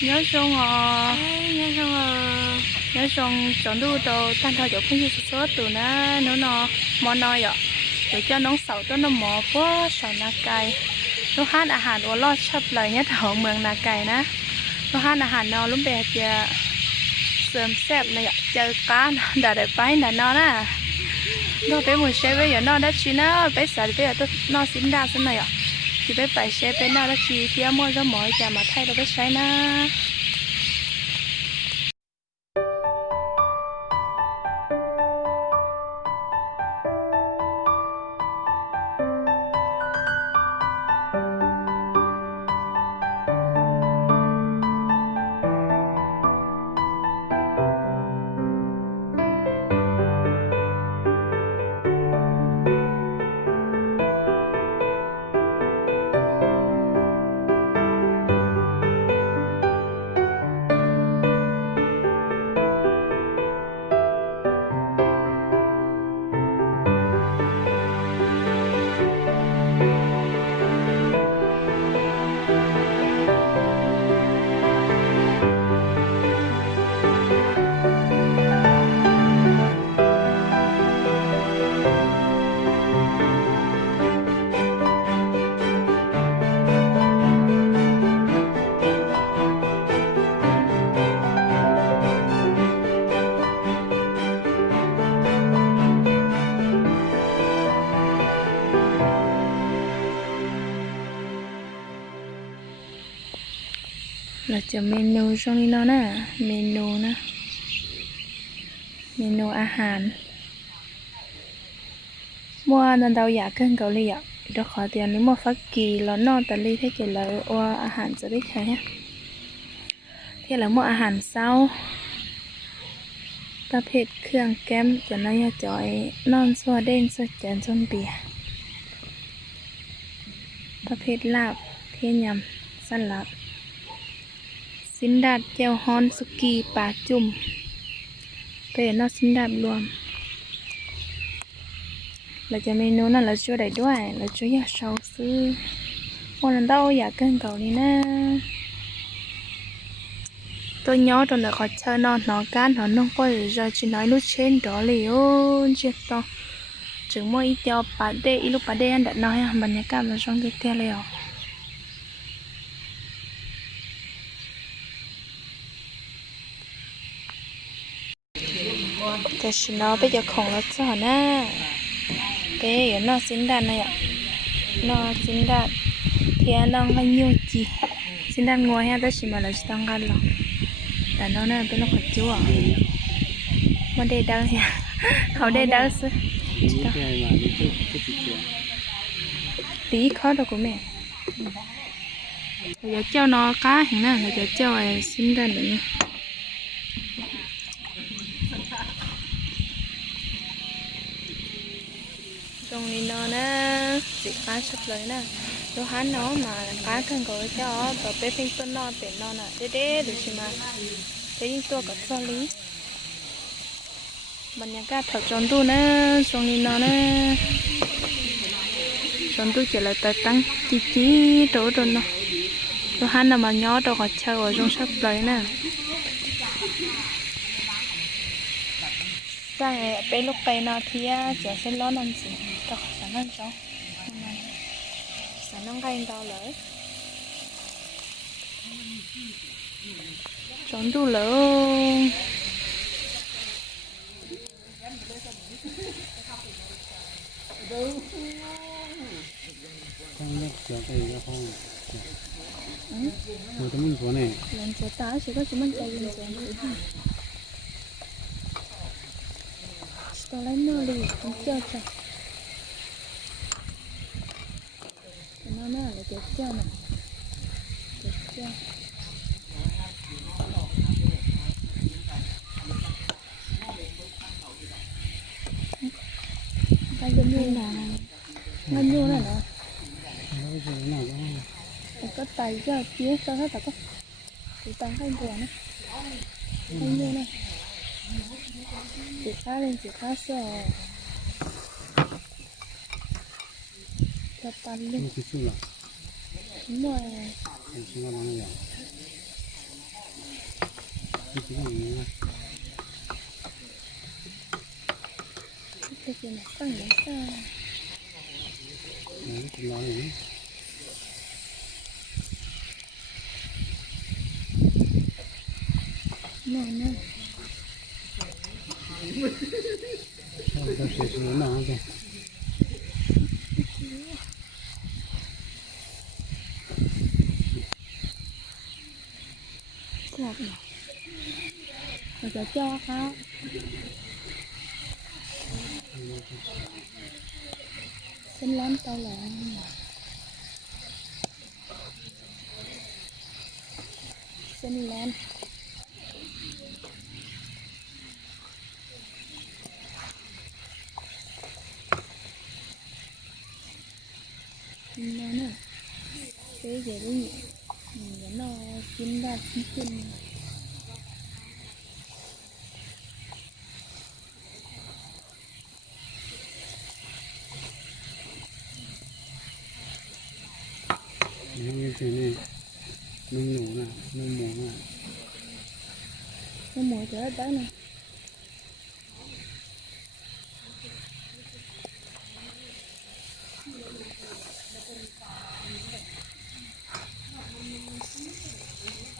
nhớ xong à nhớ xong rồi nhớ xong chọn đu đồ tan thao chỗ không như số từ nó món nói vậy để cho nó sầu cho nó mỏ quá sầu nà cày nó hátอาหารว่าลอดชับเลยเนี่ยแถวเมืองนาไก่นะnó hátอาหารนอลุ้มแบบจะเสริมแซ่บเนี่ยเจอการด่าได้ไปน่ะนอน่ะnó bé một xe bây giờ nó đã chỉ nó bé sợ bây giờ tôi nó xin đa xin này ạ chỉ bé phải xe bé nó đã chỉ thì mua cho mỗi nhà mà thay đâu bé xe nó เราจะเมนูช่วงนี้เนาะนะเมนูนะเมนูอาหารมัวนันเราอยากขึ้นเกาหลีอ่ะเดี๋ยวขอเตรียมนี้มัวฟักกีแล้วนอนตะลี่ให้เกิดแล้วว่าอาหารจะได้ใช้ที่แล้วมัวอาหารเช้าประเภทเครื่องแก้มจะน้อยจอยนอนซัวเด้งซัวแจนส้มเบียประเภทลาบเทียนยำสลัดสินดาดเจลฮอนสุกี้ปลาจุ่มเป็นนอกสินดาดรวมเราจะเมนูนั้นเราช่วยได้ด้วยเราช่วยอยากเช่าซื้อวันนั้นเราอยากเกินเก่านี้นะtôi nhớ trong đời khỏi chơi nó cán nó nông qua rồi chỉ nói lúc trên đó liền chết to chừng mỗi ít cho bà đê lúc bà đê anh đã nói mình nhớ cảm là trong cái kia liềnแต่ฉันเอาไปจะของแล้วจ้ะนะเป๊ะนอสินดานเลยอ่ะนอสินดานเทียน้องก็ยุ่งจีสินดานงัวแห้แต่ฉันมาแล้วต้องกันหรอกแต่น้องนั่นเป็นลูกขจั่วมันได้ดังเนี่ยเขาได้ดังสิตีเขาดอกกูแม่เราจะเจ้านอก้าเห็นนะเราจะเจ้าไอ้สินดานนี่ตรงนี้นอนนะสิค้าชุดเลยนะดูฮันน้องมาค้าขึ้นก็จะอ๋อต่อไปเป็นต้นนอนเป็นนอนอ่ะเด็ดๆดูสิมาจะยิ่งตัวกับตัวนี้บรรยากาศถอดจนดูนะตรงนี้นอนนะจนดูจะเลยแต่ตั้งจีโตโดนเนาะดูฮันน่ะมาย้อตัวก็เช่าตรงชุดเลยนะใช่ไปลูกไปนอเทียจะเส้นร้อนนั่นสิต่อสารนั่นจ้องสารนั่งไก่ดาวเลยจนดูเลยห้องเล็กเสือไปแล้วห้องมันจะมุ่งตัวเนี่ยเล่นเสือตาเสือก็จะมันใจเย็นเสือตัวเล่นนอเลยมันเจ้าจ้ะเป็นนอหน้าเลยเจ้าน่ะเจ้าไปจะมีหนาเงินอยู่น่ะเนาะก็ไตก็เจี๊ยบก็ให้แต่ก็ตีตังให้ตัวนะให้เยอะนะจีข้าเล่นจีข้าเสือจะตันเล่นมวย ที่ที่อย่างนี้นะ จะกินตั้งไหนตั้ง กินร้อนอย่างนี้ นอนนั่น ใช่ก็เสียชีวิตหนังไป กรอบเนาะเราจะจ่อเขาเป็นร้านเตาแหลงเส้นแลนนั่นน่ะเจ๊เจ๋อนี่เดี๋ยวเรากินได้กินนี่คือนี่นุ่มหนูน่ะนุ่มหมูน่ะ cái mùi chở tới nè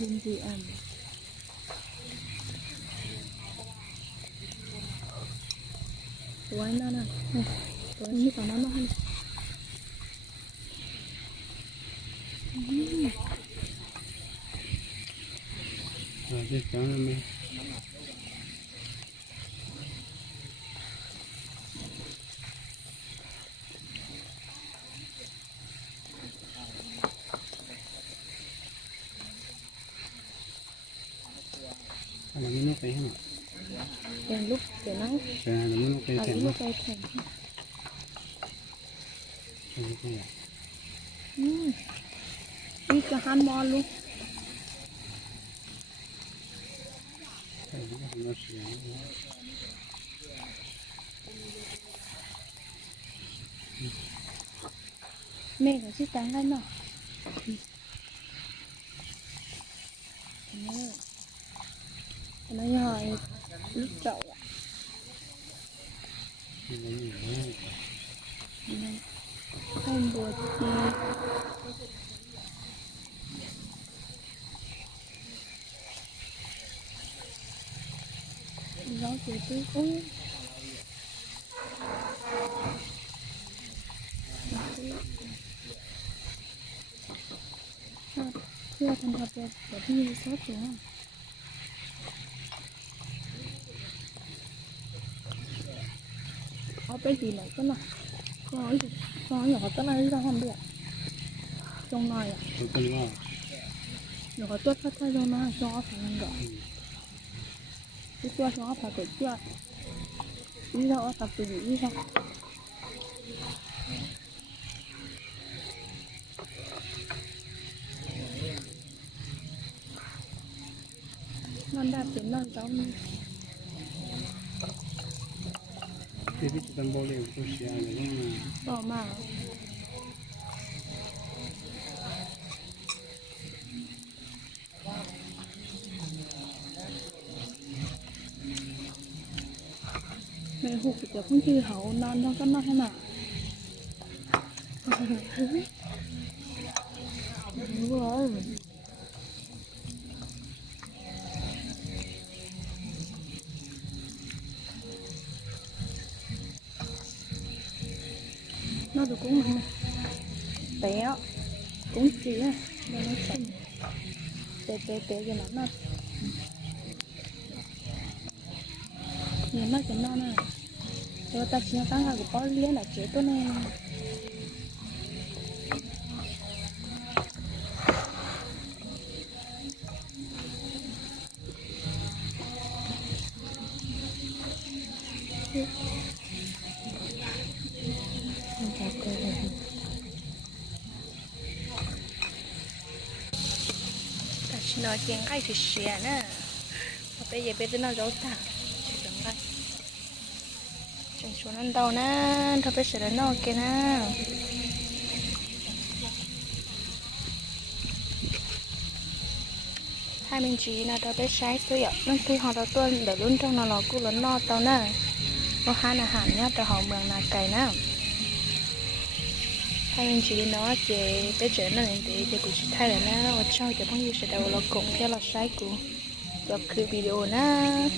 đừng gì ăn quay nó nè nè tôi như còn nó hay cái trắng này mình là mình nước đấy hả? đèn lúc để nắng Là mình nước đấy à thèm lúc không? đây thèm Cái này. đi cho han mo luôn Cái này nó sẽ mẹ phải chiếc tán lên nọ nó nhòi lúc chậu ạ không buồn gì gió chiều tươi ui chưa thành thật được để đi sốt xuống có cái gì này cái này có nhỏ cái này ra không được trong này à Tôi cần vào. nhỏ có tuốt phát ra trong này cho phải ăn được cái chua cho phải cái chua đi đâu tập từ đi đâu non đạp đến non trong Cái chỉ cần bao nhiêu tôi sẽ là nhưng mà bỏ mà mẹ hụt được không chư hậu non trong cái non thế nào đúng rồi nó được cũng này té cũng chỉ à nó xanh té cho nó nhìn nó cho nó nè rồi ta chỉ tăng hàng của bao liên là chế tôi này nó chén cái thì xẻ nè bây giờ nó rau thẳng chỉ cần cái chẳng xuống ăn đâu nè thôi bây giờ nó kia nè hai mình chỉ là đó bé trái sữa nên khi họ đó tuân để luôn trong nó cũng lớn no tao nè nó hai là hẳn nhá để họ mường là cày nè hai mình chỉ nó chế bé trẻ nó lên thì cũng chỉ thay lại nè và cho cái phong như sẽ đầu nó cũng theo là trái của gặp cứ video nè